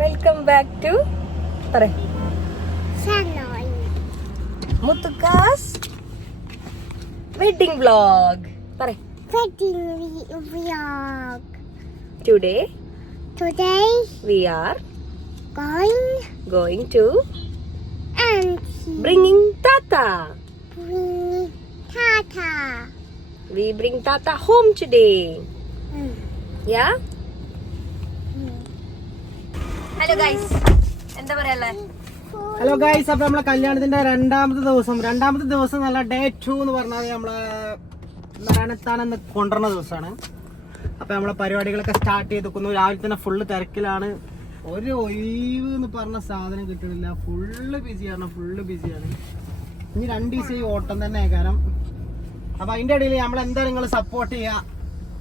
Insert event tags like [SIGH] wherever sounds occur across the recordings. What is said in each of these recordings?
Welcome back to പറ. Muthukkas wedding vlog പറ Wedding vlog. Today, Today, we are going going to and bringing Tata. bring Tata. We bring Tata home today. Mm. Yeah? Mm. Hello guys എന്താ പറയാ hello guys അപ്പൊ നമ്മളെ കല്യാണത്തിന്റെ രണ്ടാമത്തെ ദിവസം രണ്ടാമത്തെ ദിവസം നല്ല ഡേ ടു എന്ന് പറഞ്ഞാൽ നമ്മളെ നാരായണത്താനെന്ന് കൊണ്ടുവരുന്ന ദിവസമാണ്. അപ്പൊ നമ്മളെ പരിപാടികളൊക്കെ സ്റ്റാർട്ട് ചെയ്ത് ചെയ്തിരിക്കുന്നു രാവിലെ തന്നെ ഫുള്ള് തിരക്കിലാണ്. ഒരു ഒഴിവ് എന്ന് പറഞ്ഞ സാധനം കിട്ടുന്നില്ല. ഫുള്ള് ബിസിയാണ് ഫുള്ള് ബിസിയാണ് ഇനി രണ്ട് ദിവസം ഈ ഓട്ടം തന്നെ കാരണം അപ്പൊ അതിന്റെ ഇടയിൽ നമ്മൾ എന്താ നിങ്ങൾ സപ്പോർട്ട് ചെയ്യുക?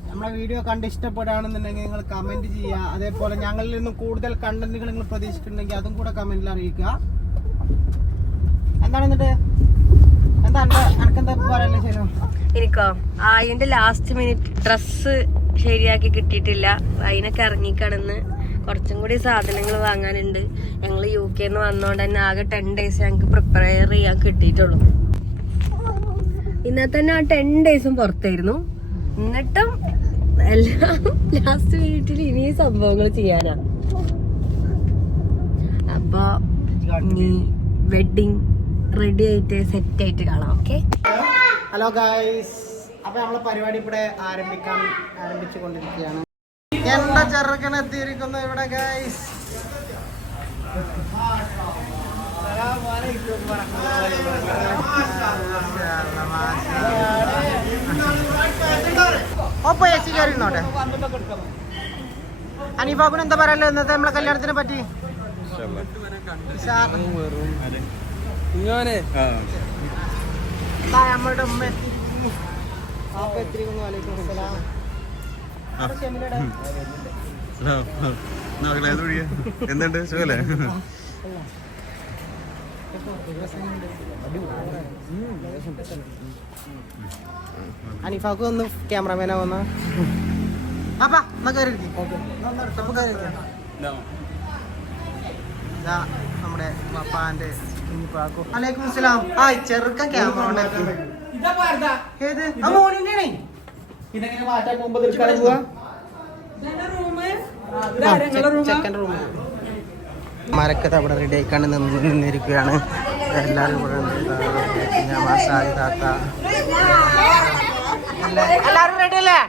നമ്മളെ വീഡിയോ കണ്ട് ഇഷ്ടപ്പെടുകയാണെന്നുണ്ടെങ്കിൽ നിങ്ങൾ കമന്റ് ചെയ്യുക. അതേപോലെ ഞങ്ങളിൽ നിന്നും കൂടുതൽ കണ്ടന്റുകൾ നിങ്ങൾ പ്രതീക്ഷിച്ചിട്ടുണ്ടെങ്കിൽ അതും കൂടെ കമന്റിൽ അറിയിക്കുക. എന്താണ് എന്നിട്ട്? എനിക്കോ? അതിന്റെ ലാസ്റ്റ് മിനിറ്റ് ഡ്രസ്സ് ശരിയാക്കി കിട്ടിയിട്ടില്ല. അതിനൊക്കെ ഇറങ്ങിക്കടന്ന് കുറച്ചും കൂടി സാധനങ്ങൾ വാങ്ങാനുണ്ട്. ഞങ്ങൾ യു കെന്ന് വന്നോണ്ട് തന്നെ ആകെ ടെൻ ഡേയ്സ് ഞങ്ങൾക്ക് പ്രിപ്പയർ ചെയ്യാൻ കിട്ടിയിട്ടുള്ളൂ. ഇന്നത്തെ തന്നെ ആ ടെൻ ഡേയ്സും പുറത്തായിരുന്നു. എന്നിട്ടും എല്ലാം ലാസ്റ്റ് മിനിറ്റിൽ ഇനി സംഭവങ്ങൾ ചെയ്യാനാ. അപ്പൊ ഇനി വെഡിങ് റെഡി ആയിട്ട് സെറ്റ് ആയിട്ട് കാണാം ഓക്കെ ഹലോ ഗായ്സ് അപ്പൊ നമ്മളെ പരിപാടി ഇവിടെ ആരംഭിക്കാൻ ആരംഭിച്ചു കൊണ്ടിരിക്കുകയാണ് എന്റെ ചെറുക്കൻ എത്തിയിരിക്കുന്നു ഇവിടെ ഗായ്സ് ഒപ്പം എ സി കയറി ഇരുന്നോട്ടെ അനീഫാബിന് എന്താ പറയാലോ ഇന്നത്തെ നമ്മളെ കല്യാണത്തിനെ പറ്റി? നമ്മളുടെ ഉമ്മ. എന്തുണ്ട്? സുഖല്ലേ? അനിഫാക്ക് ഒന്ന് ക്യാമറമാനാ വന്ന. അപ്പാ എന്നാ കയറി നമ്മുടെ പപ്പാന്റെ കുഞ്ഞിപ്പാക്കോ അലൈക്കും അസ്സലാം. ആ ചെറുക്കൻ ക്യാമറ ഏത്? ആ മോനിന്റെ ചെക്കന്റെ റൂം മരക്കത്ത് അവിടെ റെഡി ആയിക്കാണ്ട് നിന്ന് നിന്നിരിക്കുകയാണ്. എല്ലാവരും ഇവിടെ ഞാൻ മാസായി താത്ത. എല്ലാ- എല്ലാവരും റെഡി അല്ലേ?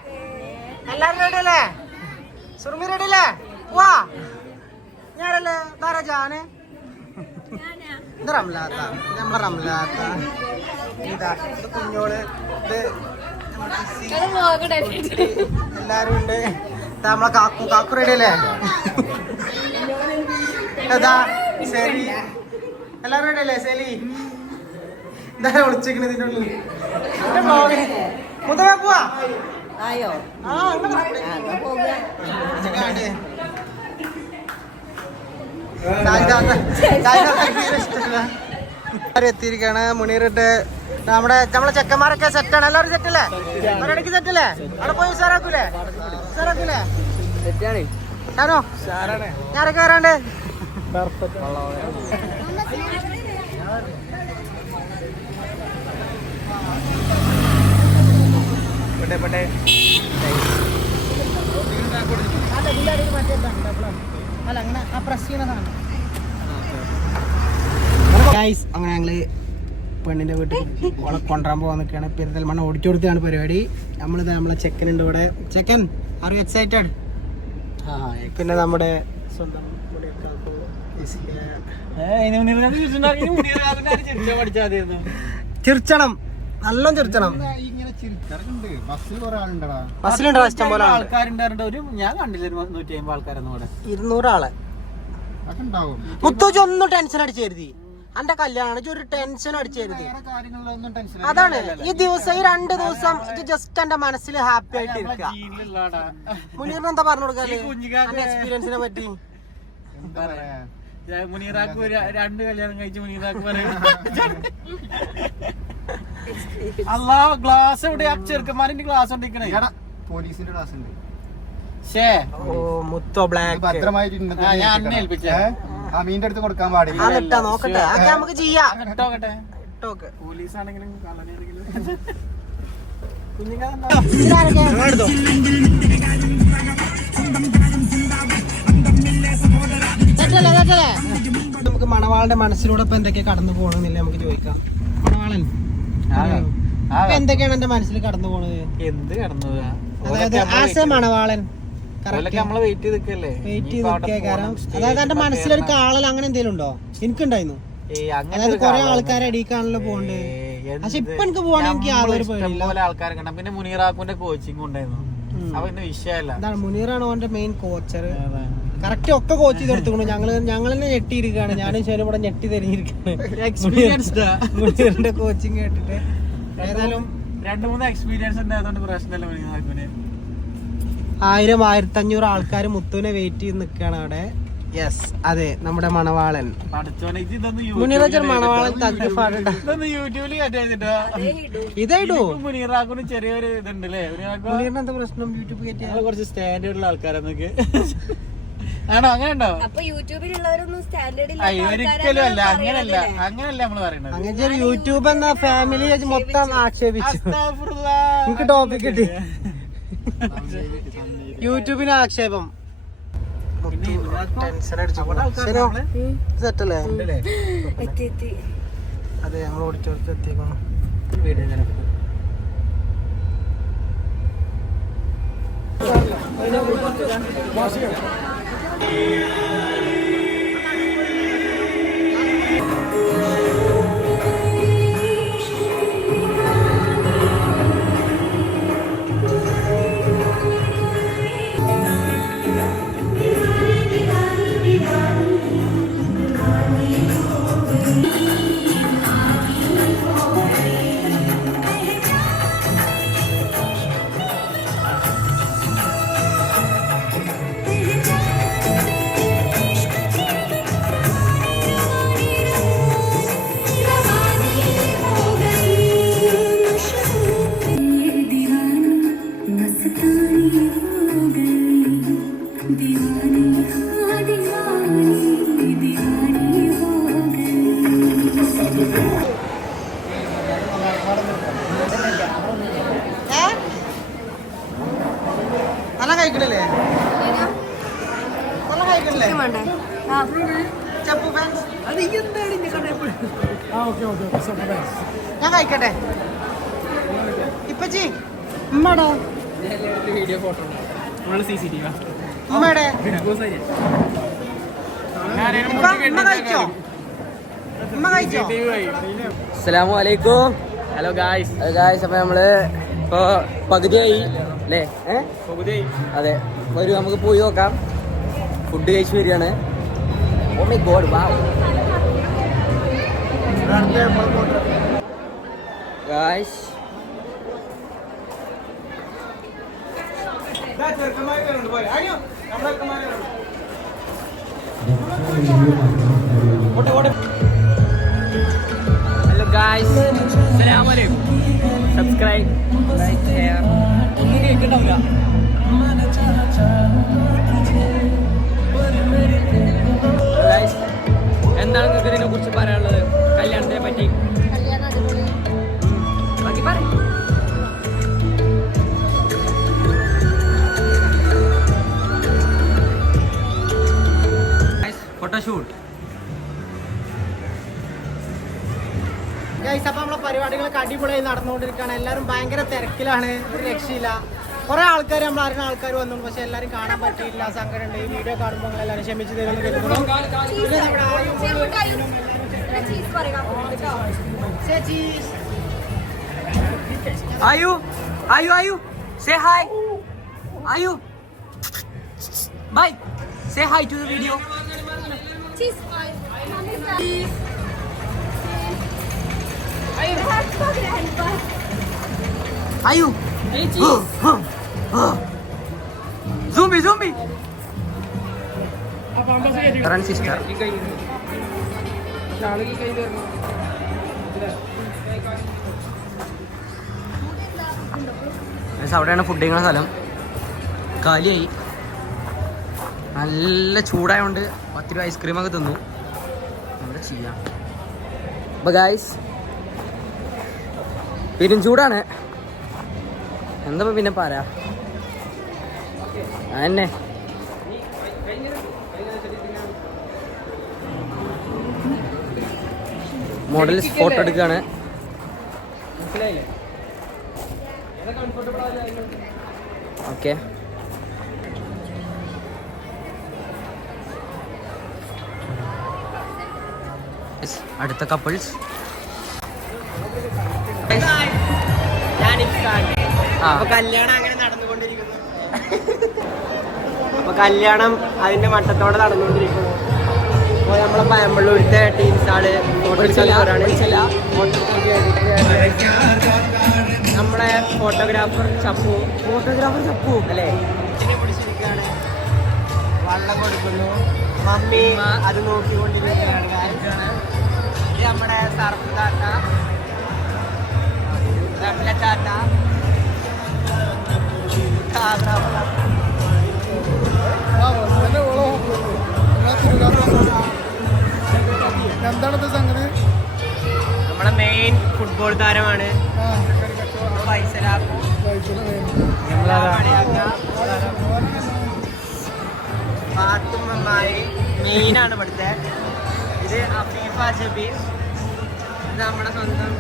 എല്ലാവരും റെഡി അല്ലേ? സുറുമി റെഡി അല്ലേ? വാ ഞാനല്ലേ ധാരാ ജാന് ഇത് റംലാത്ത. നമ്മളെ റംലാത്ത. ഇതാ ഇത് കുഞ്ഞോൾ. ഇത്. എല്ലാരും ഉണ്ട്. നമ്മളെ കാക്കു. കാക്കു റെഡി അല്ലേ? അതാ ശരി എല്ലാരും റെഡി അല്ലേ ശരി ഇതാ വിളിച്ചിരിക്കണത് ഇതിന്റെ ഉള്ളിൽ മുതലേ പോവാ. ആയോ? ആ എത്തിയിരിക്കാണ്? മുനീറിട്ട് നമ്മുടെ നമ്മളെ ചെക്കന്മാരൊക്കെ സെറ്റാണ് എല്ലാവരും സെറ്റല്ലേ ഒരിടയ്ക്ക് സെറ്റല്ലേ അവിടെ പോയി ഉഷാറാക്കൂലേ ഉഷാറാക്കൂലേ ഷാനോ ഞാനൊക്കെ വരാണ്ട്. അല്ല ഇതിലടിയിൽ മറ്റേ ഇതാണ്, double ആണ്. അല്ല അങ്ങനെ ആ ചെയ്യണതാണ് ഗൈസ് അങ്ങനെ ഞങ്ങൾ പെണ്ണിന്റെ വീട്ടിൽ ഓളെ കൊണ്ടുവരാൻ പോകാൻ നിൽക്കുകയാണ്. പെരുന്തൽമണ്ണ ഓടിച്ചോടുത്താണ് പരിപാടി. നമ്മളിത് നമ്മളെ ചെക്കൻ ഉണ്ട് ഇവിടെ. ചെക്കൻ ആർ യു എക്സൈറ്റഡ് പിന്നെ നമ്മുടെ സ്വന്തം ഇസ്ക. ചിരിച്ചണം. നല്ല ചിരിച്ചണം. ബസ്സിലുണ്ടോ ഇഷ്ടം പോലെ. ആൾക്കാരുണ്ടായിരുന്നു. ഒരു ഞാൻ കണ്ടില്ല ഒരു നൂറ്റി അമ്പത് ആൾക്കാരൊന്നും ഇവിടെ ഇരുന്നൂറാളെ മുത്തൂച്ച് ഒന്നും ടെൻഷൻ അടിച്ചരുതി. എന്റെ കല്യാണം ഒരു ടെൻഷൻ അടിച്ചരുതി. അതാണ്. ഈ ദിവസം ഈ രണ്ട് ദിവസം ജസ്റ്റ് എന്റെ മനസ്സിൽ ഹാപ്പി ആയിട്ട് ഇരിക്കുക മുനീർ മുനീറിന് എന്താ പറഞ്ഞു കൊടുക്കാൻ എക്സ്പീരിയൻസിനെ പറ്റി. എന്താ പറയാ? ഞാൻ മുനീറാക്ക് ഒരു രണ്ട് കല്യാണം കഴിച്ച് മുനീറാക്ക് പറയാ [LAUGHS] [LAUGHS] അല്ലാ ഗ്ലാസ് എവിടെ? ചെറുക്കന്മാരിന്റെ ഗ്ലാസ് കൊണ്ടിരിക്കണേ. പോലീസിന്റെ ഗ്ലാസ് ഉണ്ട്. ഷേ ഓ മുത്തോ ബ്ലാക്ക് ഭദ്രമായിട്ട് ഞാൻ അന്നെ ഏൽപ്പിച്ചേ. ഏ? അമീന്റെ അടുത്ത് കൊടുക്കാൻ പാടില്ല. നോക്കട്ടെ. നമുക്ക് ചെയ്യാം. ഇട്ടോക്കട്ടെ ഇട്ടോക്ക്. പോലീസ് ആണെങ്കിലും കള്ളനാണെങ്കിലും? നമുക്ക് മണവാളുടെ മനസ്സിലൂടെ ഇപ്പൊ എന്തൊക്കെ കടന്നു പോകണമെന്നില്ല നമുക്ക് ചോദിക്കാം. മണവാളൻ. എന്തൊക്കെയാണ് എന്റെ മനസ്സിൽ കടന്നു പോണത്? എന്ത് കടന്നു അതായത് ആസ് എ മണവാളൻ വെയിറ്റ് ചെയ്ത് അതായത് എന്റെ മനസ്സിലൊരു കാളൽ അങ്ങനെ എന്തെങ്കിലും ഉണ്ടോ? എനിക്കുണ്ടായിരുന്നു. അതായത് കൊറേ ആൾക്കാരെ അടിക്കാണല്ലോ പോണ്ട് പക്ഷെ ഇപ്പൊ എനിക്ക് പോവാണെങ്കിൽ യാതൊരു പേടിയില്ല. ആൾക്കാരെ കണ്ടാ. പിന്നെ മുനീറാക്കുന്റെ കോച്ചിങ് ഉണ്ടായിരുന്നു. അപ്പൊ പിന്നെ വിഷയമല്ല. എന്താണ് മുനീറാണ് ഓന്റെ മെയിൻ കോച്ചർ കറക്റ്റ് ഒക്കെ കോച്ച് ചെയ്ത് എടുത്തുകൊണ്ട് ഞങ്ങൾ ഞങ്ങൾ തന്നെ ഞെട്ടിയിരിക്കുകയാണ്. ഞാനും ശരി ഇവിടെ ഞെട്ടി തിരിഞ്ഞിരിക്കുകയാണ്. മുനീറിന്റെ കോച്ചിങ് കേട്ടിട്ട്. ഏതായാലും രണ്ട് മൂന്ന് എക്സ്പീരിയൻസ് ഉണ്ടായതുകൊണ്ട് പ്രശ്നമല്ല മുനീറാക്കുന് ആയിരം ആയിരത്തി അഞ്ഞൂറ് ആൾക്കാർ മുത്തുവിനെ വെയിറ്റ് ചെയ്ത് നിൽക്കുകയാണ് അവിടെ. യെസ് അതെ നമ്മുടെ മണവാളൻ. മുനീറച്ചൻ മണവാളൻ ഇതായിട്ടോ മുനീറാക്കുന് ചെറിയൊരു ഇതുണ്ട് അല്ലേ മുനീറാക്കു മുനീറിന് എന്താ പ്രശ്നം? യൂട്യൂബ് കയറ്റിയാ? കുറച്ച് സ്റ്റാൻഡേർഡുള്ള ആൾക്കാരെന്നൊക്കെ. ആണോ അങ്ങനെ ഉണ്ടോ അപ്പൊ യൂട്യൂബിലുള്ളവരൊന്നും സ്റ്റാൻഡേർഡ് അയ്യോ ഒരിക്കലും അല്ല അങ്ങനല്ല അങ്ങനല്ല നമ്മൾ പറയുന്നത് അങ്ങനെ യൂട്യൂബ് എന്ന ഫാമിലി മൊത്തം ആക്ഷേപിച്ചു. എനിക്ക് ടോപ്പിക് കിട്ടി. യൂട്യൂബിന് ആക്ഷേപം. ടെൻഷൻ അടിച്ചു ശരിയോ സെറ്റല്ലേ? എത്തി എത്തി. അതെ നമ്മൾ കഴിക്കണല്ലേ? നല്ല ഞാൻ കഴിക്കട്ടെ? ഇപ്പച്ചി ഉമ്മടെ? കഴിച്ചോ? അസ്സലാമു അലൈക്കും. ഹലോ ഗായ്സ് ഗായ്സ് അപ്പൊ നമ്മൾ ഇപ്പൊ പകുതിയായി. അല്ലേ? അതെ. വരൂ നമുക്ക് പോയി നോക്കാം. ഫുഡ് കഴിച്ചു വരികയാണ്. Oh my God wow guys കുറിച്ച് പറയാനുള്ളത് കല്യാണത്തിനെ പറ്റി. ബാക്കി പറ ഫോട്ടോഷൂട്ട് ഗൈസ് അപ്പൊ നമ്മളെ പരിപാടികളൊക്കെ അടിപൊളിയായി നടന്നുകൊണ്ടിരിക്കുകയാണ്. എല്ലാവരും ഭയങ്കര തിരക്കിലാണ്. ഒരു രക്ഷയില്ല. കുറെ ആൾക്കാർ നമ്മൾ അറിയുന്ന ആൾക്കാർ വന്നു പക്ഷെ എല്ലാവരും കാണാൻ പറ്റിയില്ല സങ്കടമുണ്ട്. ഈ വീഡിയോ കാണുമ്പോൾ എല്ലാവരും ക്ഷമിച്ച് തരുമെന്ന് കരുതുന്നു പിന്നെ നമ്മുടെ ആയും ചേച്ചി Ayu Ayu Ayu say hi Ayu bye say hi to the video Ayu zombie സൂംബി കറൻ സിസ്റ്റർ അവിടെയാണ് ഫുഡ് കഴിക്കുന്ന സ്ഥലം. കാലിയായി. നല്ല ചൂടായതുകൊണ്ട് പത്ത് രൂപ ഐസ്ക്രീമൊക്കെ തിന്നു. എന്താ ചെയ്യാം? അപ്പോൾ ഗായ്സ് പെരും ചൂടാണ്. എന്താ പിന്നെ പറയാ? അതന്നെ. മോഡൽ ഫോട്ടോ എടുക്കുകയാണ് ഓക്കെ. അടുത്ത കപ്പിൾസ് കല്യാണം അങ്ങനെ നടന്നുകൊണ്ടിരിക്കുന്നു. അപ്പൊ കല്യാണം അതിന്റെ മട്ടത്തോടെ നടന്നുകൊണ്ടിരിക്കുന്നു. അപ്പൊ നമ്മളെ പയമ്പള്ളൂരത്തെ ടീംസാണ് നമ്മളെ ഫോട്ടോഗ്രാഫർ ചപ്പു. ഫോട്ടോഗ്രാഫർ ചപ്പു അല്ലേ? വള്ളം കൊടുക്കുന്നു. മമ്മി അത് നോക്കിക്കൊണ്ടിരിക്കുകയാണ്. ഇത് നമ്മുടെ സർഫ് താത്ത. റംല താത്ത. എന്താണത് സംഗതി? നമ്മളെ മെയിൻ ഫുട്ബോൾ താരമാണ്. പാത്തും നന്നായി മെയിനാണ് ഇവിടുത്തെ. ഇത് അഫീഫ ജബീർ ഇത് നമ്മുടെ സ്വന്തം.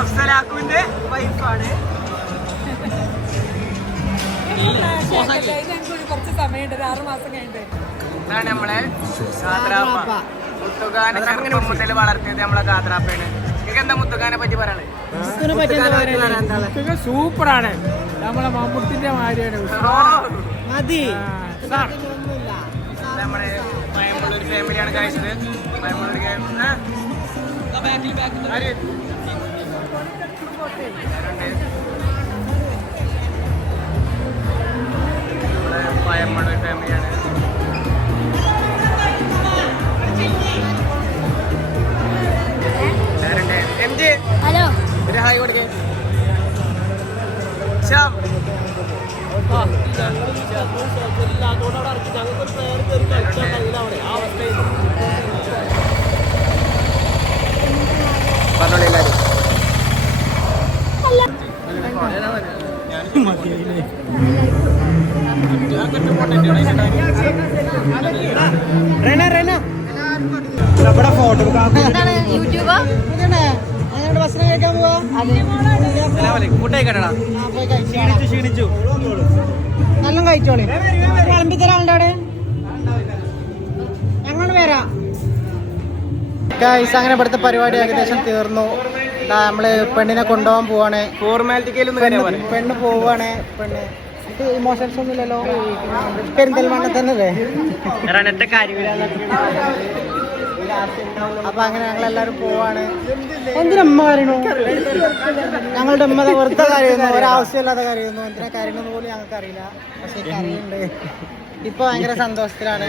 അഫ്സലാക്കുവിന്റെ വൈഫാണ് കുറച്ച് സമയമുണ്ട് ഒരു ആറ് മാസം കഴിഞ്ഞിട്ട് ഇതാണ് നമ്മളെ കാത്രാപ്പ മുതൽ വളർത്തിയത് നമ്മളെ കാത്രാപ്പയാണ് നിങ്ങൾക്ക് എന്താ മുത്തുഖാനെ പറ്റി പറയാനുള്ളത്? സൂപ്പറാണ്. നമ്മളെ മമ്മൂട്ടിന്റെ മതി. നമ്മുടെ ഫാമിലിയാണ് കഴിച്ചത് ഫാമിലിയാണ് എം ജി ഹലോ. ഒരു ഹായ് കൊടുക്കേ. ശ്യാം. പറഞ്ഞോളി എല്ലാവരും ഫോട്ടോഗ്രാഫർ യൂട്യൂബാ ഭക്ഷണം കഴിക്കാൻ പോവാ? ക്ഷീണിച്ചു ക്ഷീണിച്ചു. നല്ല കഴിച്ചോളി. വിളമ്പി തരാളുണ്ട് അവിടെ? ഞങ്ങളോട് വരാം? ഗൈസ് അങ്ങനെ ഇവിടുത്തെ പരിപാടി ഏകദേശം തീർന്നു. ദാ നമ്മൾ പെണ്ണിനെ കൊണ്ടുപോകാൻ പോവാണ്. പെണ്ണ് പെണ്ണ് പോവാണ്. പെണ്ണ് ഇമോഷൻസ് ഒന്നുമില്ലല്ലോ പെരിന്തൽമണ്ണ തന്നെ അല്ലേ റണത്തെ കാര്യമില്ല. അപ്പൊ അങ്ങനെ ഞങ്ങൾ എല്ലാരും പോവാണ്. എന്തിനാ കാര്യണു ഞങ്ങളുടെ അമ്മ വെറുതെ കാര്യമൊന്നും ഒരാവശ്യമില്ലാതെ കാര്യമൊന്നും എന്തിനാ കരയണെന്ന് പോലും ഞങ്ങൾക്ക് അറിയില്ല. പക്ഷെ കാര്യമുണ്ട് ഇപ്പൊ ഭയങ്കര സന്തോഷത്തിലാണ്.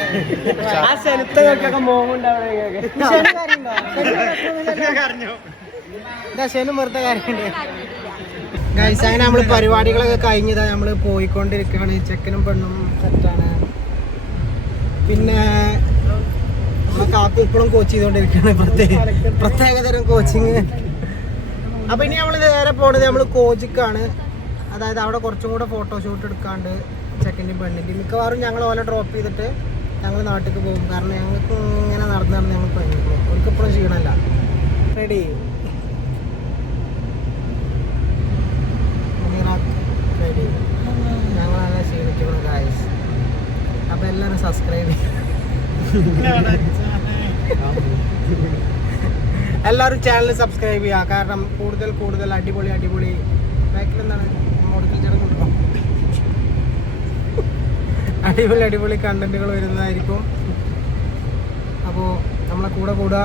ആ സ്ഥലത്തൊക്കെ. ഇതാ ഷെനു വെറുതെ കരയുണ്ട് ഗൈസ് അങ്ങനെ നമ്മൾ പരിപാടികളൊക്കെ കഴിഞ്ഞതാ നമ്മൾ പോയിക്കൊണ്ടിരിക്കുകയാണ്. ചെക്കനും പെണ്ണും സെറ്റാണ്. പിന്നെ കാത്തു ഇപ്പോഴും കോച്ച് ചെയ്തുകൊണ്ടിരിക്കുകയാണ് പ്രത്യേക പ്രത്യേകതരം കോച്ചിങ് അപ്പൊ ഇനി നമ്മൾ നേരെ പോണത് നമ്മൾ കോച്ചിക്കാണ് അതായത് അവിടെ കുറച്ചും കൂടെ ഫോട്ടോഷൂട്ട് എടുക്കാണ്ട് ചെക്കന്റെയും പെണ്ണിന്റെയും മിക്കവാറും ഞങ്ങൾ ഓലെ ഡ്രോപ്പ് ചെയ്തിട്ട് ഞങ്ങൾ നാട്ടിലേക്ക് പോകും. കാരണം ഞങ്ങൾക്ക് ഇങ്ങനെ നടന്ന് നടന്ന് ഞങ്ങൾ കഴിഞ്ഞു അവർക്ക് ഇപ്പോഴും ക്ഷീണമല്ല റെഡി ഞങ്ങൾ നല്ല ക്ഷീണിക്കണം ഗായ്സ് അപ്പോൾ എല്ലാവരും സബ്സ്ക്രൈബ് [LAUGHS] എല്ലാവരും ചാനൽ സബ്സ്ക്രൈബ് ചെയ്യുക. കാരണം കൂടുതൽ കൂടുതൽ അടിപൊളി അടിപൊളി ബാക്കിലെന്താണ് [LAUGHS] അടിപൊളി അടിപൊളി കണ്ടന്റുകൾ വരുന്നതായിരിക്കും. അപ്പോൾ നമ്മളെ കൂടെ കൂടുക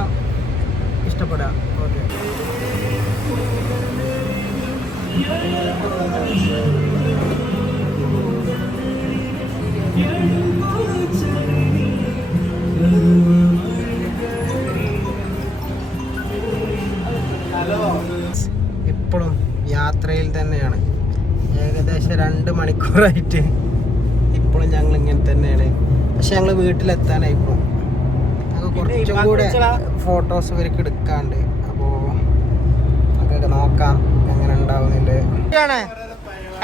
ഇഷ്ടപ്പെടുക. ഓക്കെ മണിക്കൂറായിട്ട് ഇപ്പോഴും ഞങ്ങൾ ഇങ്ങനെ തന്നെയാണ്. പക്ഷെ ഞങ്ങൾ വീട്ടിലെത്താനായി ഇപ്പോൾ കുറച്ചും കൂടെ ഫോട്ടോസ് ഇവർക്ക് എടുക്കാണ്ട്. അപ്പോൾ അതൊക്കെ നോക്കാം. എങ്ങനെ ഉണ്ടാവുന്നില്ല.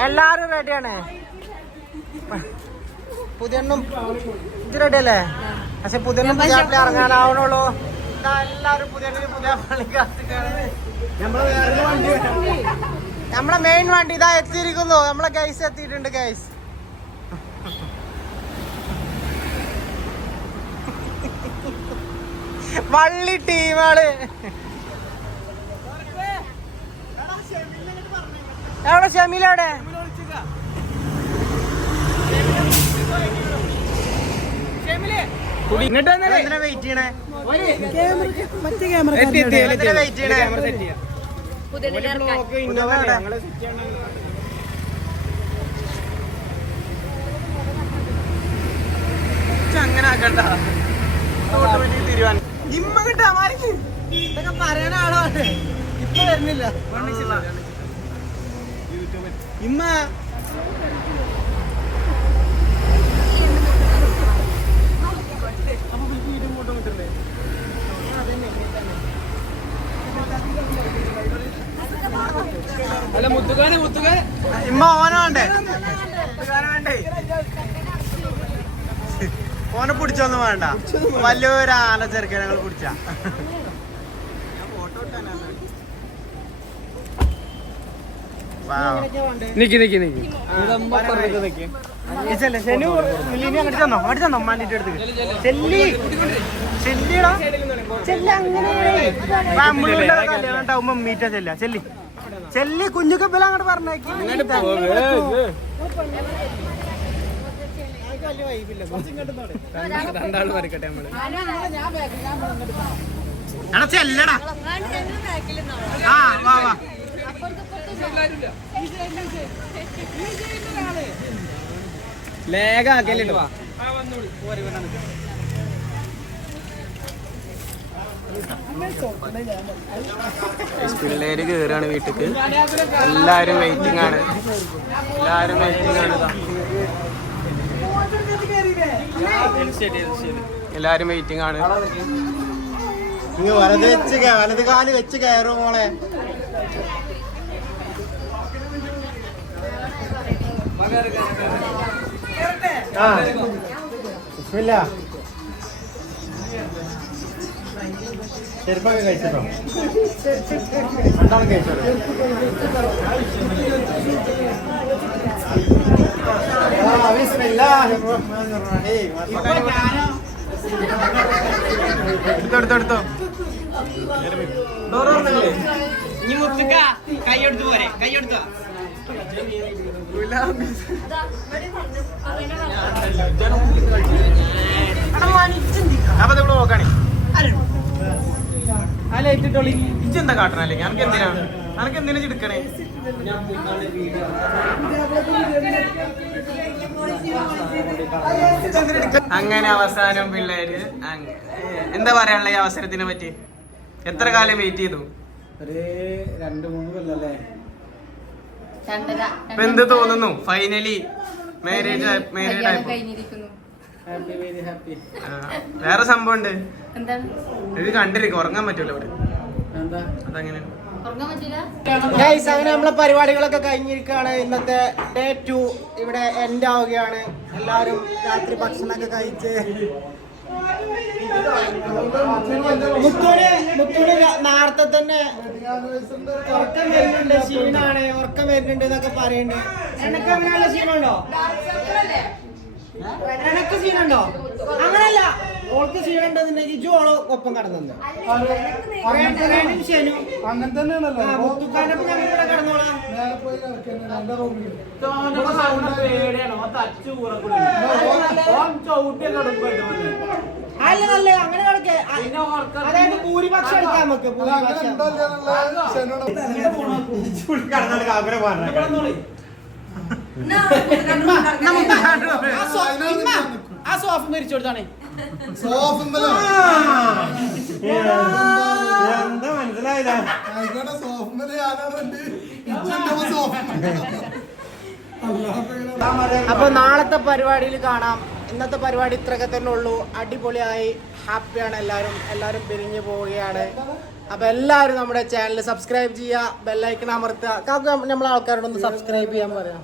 എല്ലാരും റെഡിയാണ് പുതിയണ്ണും ഇത് റെഡി അല്ലേ? പക്ഷെ പുതിയണ്ണും പുതിയ ഇറങ്ങാനാവണുള്ളൂ. എല്ലാരും പുതിയ പുതിയ പള്ളിക്കാർക്കാണ് നമ്മളെ മെയിൻ വണ്ടി ഇതാ എത്തിയിരിക്കുന്നു. നമ്മളെ ഗൈസ് എത്തിയിട്ടുണ്ട് ഗൈസ് വള്ളി ടീമാണ്. എവിടെ ഷമീൽ എവിടെ? വെയിറ്റ് ചെയ്യണേ? മറ്റേ ക്യാമറ വെയിറ്റ് ചെയ്യണേ? ഇജ്ജ് അങ്ങനെ ആക്കണ്ട. ഇമ്മ കിട്ടാ മാറിക്ക്. ഇതൊക്കെ പറയണ ആളാണ്. ഇപ്പൊ വരുന്നില്ല. ഇമ്മ. അല്ല മുത്തുകാനെ മുത്തുകാൻ ഇമ്മ ഓനെ വേണ്ടേ? വേണ്ടേ? ഓനെ പിടിച്ചൊന്നും വേണ്ട. വലിയൊരു ആന ചെറുക്കൻ ഞങ്ങൾ പിടിച്ച. നിക്ക് നിക്ക് നിക്ക്. ശനു മില്ലിനെ അങ്ങോട്ട് ചെന്നോ? അങ്ങോട്ട് ചെന്നോ ഉമ്മാന്റെ അടുത്ത് ചെല്ലി. ചെല്ലിടാ. ചെല്ലി അങ്ങനെ കല്യാണം ഉണ്ടാവുമ്പോ മീറ്റാ ചെല്ല. ചെല്ലി. ചെല്ലി കുഞ്ഞുക്കപ്പല അങ്ങോട്ട് പറഞ്ഞേക്കി ചെല്ലടാ. ആ വാ വാ. ലേഖ ആക്കല്ലോ പിള്ളേര് കേറാണ് വീട്ടിക്ക്. എല്ലാരും വെയിറ്റിംഗ് ആണ്. എല്ലാരും വെയിറ്റിംഗ് ആണ്. എല്ലാരും വെയിറ്റിംഗ് ആണ്. വലത് വെച്ച് വലത് കാൽ വെച്ച് കയറും മോളെ. ആ ബിസ്മില്ല ചെരുപ്പൊക്കെ രണ്ടാളും കഴിച്ചോ തുറന്നില്ലേ ഇനി മുത്തുക്ക കൈയെടുത്ത് പോരെ കൈയെടുത്തോ അപ്പൊ നമ്മൾ നോക്കാണേ. ആ ലൈറ്റ് എന്തിനാ? ഞങ്ങൾക്ക് എന്തിനാ ചെടുക്കണേ അങ്ങനെ അവസാനം പിള്ളേര് അങ്ങനെ എന്താ പറയാനുള്ള ഈ അവസരത്തിനെ പറ്റി? എത്ര കാലം വെയിറ്റ് ചെയ്തു? ഒരു രണ്ട് മൂന്ന് കൊല്ലല്ലേ ഇപ്പൊ എന്ത് തോന്നുന്നു? ഫൈനലി മാരേജ് മാരേജ് ആയപ്പോ. ഹാപ്പി വെരി ഹാപ്പി ആ, വേറെ സംഭവം ഉണ്ട്. ഇത് കണ്ടിരിക്കും ഉറങ്ങാൻ പറ്റൂല ഇവിടെ. എന്താ? അതങ്ങനെ. ഗൈസ് അങ്ങനെ നമ്മളെ പരിപാടികളൊക്കെ കഴിഞ്ഞിരിക്കുകയാണ്. ഇന്നത്തെ ഡേ ടു ഇവിടെ എൻഡ് ആവുകയാണ്. എല്ലാവരും രാത്രി ഭക്ഷണമൊക്കെ കഴിച്ച് മുത്തോടെ ര- നേരത്തെ തന്നെ ഉറക്കം വരുന്നുണ്ട്. ക്ഷീണാണ്. ഉറക്കം വരുന്നുണ്ട് എന്നൊക്കെ പറയുന്നുണ്ട് എനക്ക് അങ്ങനെയുള്ള ക്ഷീണുണ്ടോ എനക്ക് ക്ഷീണുണ്ടോ അങ്ങനല്ല. ഓൾക്ക് ക്ഷീണുണ്ടെന്നുണ്ടെങ്കിൽ ഇജു ഓൾ ഒപ്പം കടന്നു ശനു അങ്ങനെ തന്നെയാണല്ലോ മുത്തുക്കാരന്റെ ഞങ്ങൾ ഇവിടെ കിടന്നോളാം. അല്ല നല്ല അങ്ങനെ കിടക്കേ അതായത് ഭൂരിപക്ഷം എടുക്കാം നമുക്ക് ഭൂരിപക്ഷം ആ സോഫ മരിച്ചു കൊടുത്താണ് എന്താ മനസ്സിലായില്ല അപ്പൊ നാളത്തെ പരിപാടിയിൽ കാണാം ഇന്നത്തെ പരിപാടി ഇത്രയൊക്കെ തന്നെ ഉള്ളൂ. അടിപൊളിയായി. ഹാപ്പിയാണ് എല്ലാവരും. എല്ലാവരും പിരിഞ്ഞു പോവുകയാണ്. അപ്പൊ എല്ലാവരും നമ്മുടെ ചാനൽ സബ്സ്ക്രൈബ് ചെയ്യുക ബെല്ലൈക്കൺ അമർത്തുക. കാക്കു നമ്മളെ ആൾക്കാരോടൊന്ന് സബ്സ്ക്രൈബ് ചെയ്യാൻ പറയാം.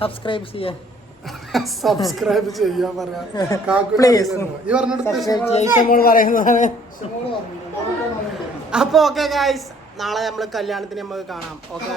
സബ്സ്ക്രൈബ് ചെയ്യാം. സബ്സ്ക്രൈബ് ചെയ്യാൻ പറയാം. പ്ലീസ് പറയുന്നതാണ്. അപ്പൊ ഓക്കെ ഗായ്സ് നാളെ നമ്മൾ കല്യാണത്തിന് നമുക്ക് കാണാം. ഓക്കെ